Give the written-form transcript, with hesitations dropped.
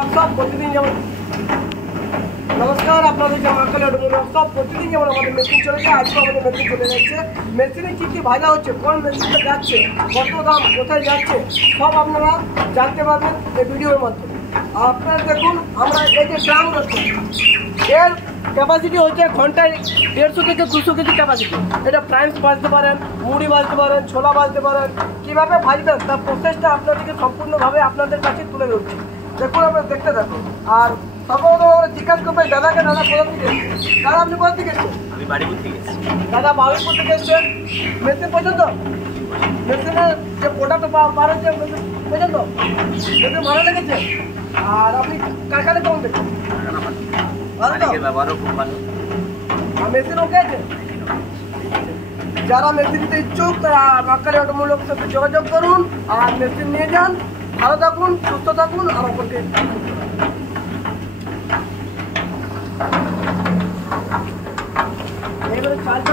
ব্যবসা প্রতিদিন যেমন নমস্কার, আপনাদের যে মহাকালী অটোমোবাইল ব্যবসা প্রতিদিন যেমন আমাদের মেশিন চলে যায়, আজকে আমাদের মেশিন চলে যাচ্ছে। মেশিনে কী কী ভাজা হচ্ছে, কোন মেশিনটা যাচ্ছে, কত দাম, কোথায় যাচ্ছে, সব আপনারা জানতে পারবেন এই ভিডিওর মাধ্যমে। আপনারা দেখুন, আমরা এই যে ড্রাম রয়েছে, এর ক্যাপাসিটি হচ্ছে ঘন্টায় 150 থেকে 200 কেজি ক্যাপাসিটি। এটা ফ্রাইস ভাজতে পারেন, মুড়ি ভাজতে পারেন, ছোলা ভাজতে পারেন। কীভাবে ভাজবেন তার প্রসেসটা আপনাদেরকে সম্পূর্ণভাবে আপনাদের কাছে তুলে ধরছি। দেখুন, আপনারা দেখতে থাকুন। আর সর্বপ্রথম আমরা জিজ্ঞাসা করবেন দাদাকে, দাদা কোথা থেকে এসেছেন? দাদা আপনি কোথা থেকে এসেছেন? আমি বাড়িপুর থেকে এসেছি। দাদা বারুইপুর থেকে এসেছেন। মেশিন পর্যন্ত, মেশিনের যে প্রোডাক্ট বার হচ্ছে পর্যন্ত মেশিন ভালো লেগেছে। আর আপনি কারখানা কেমন দেখছেন? ভালো তো? ব্যবহারও খুব ভালো। আর মেশিন ওকে আছে? যারা মেশিন নিতে ইচ্ছুক তারা মহাকালী অটোমোবাইলের সাথে যোগাযোগ করুন আর মেশিন নিয়ে যান। ভালো থাকুন, সুস্থ থাকুন, আর অপরকে এবারে চার্জ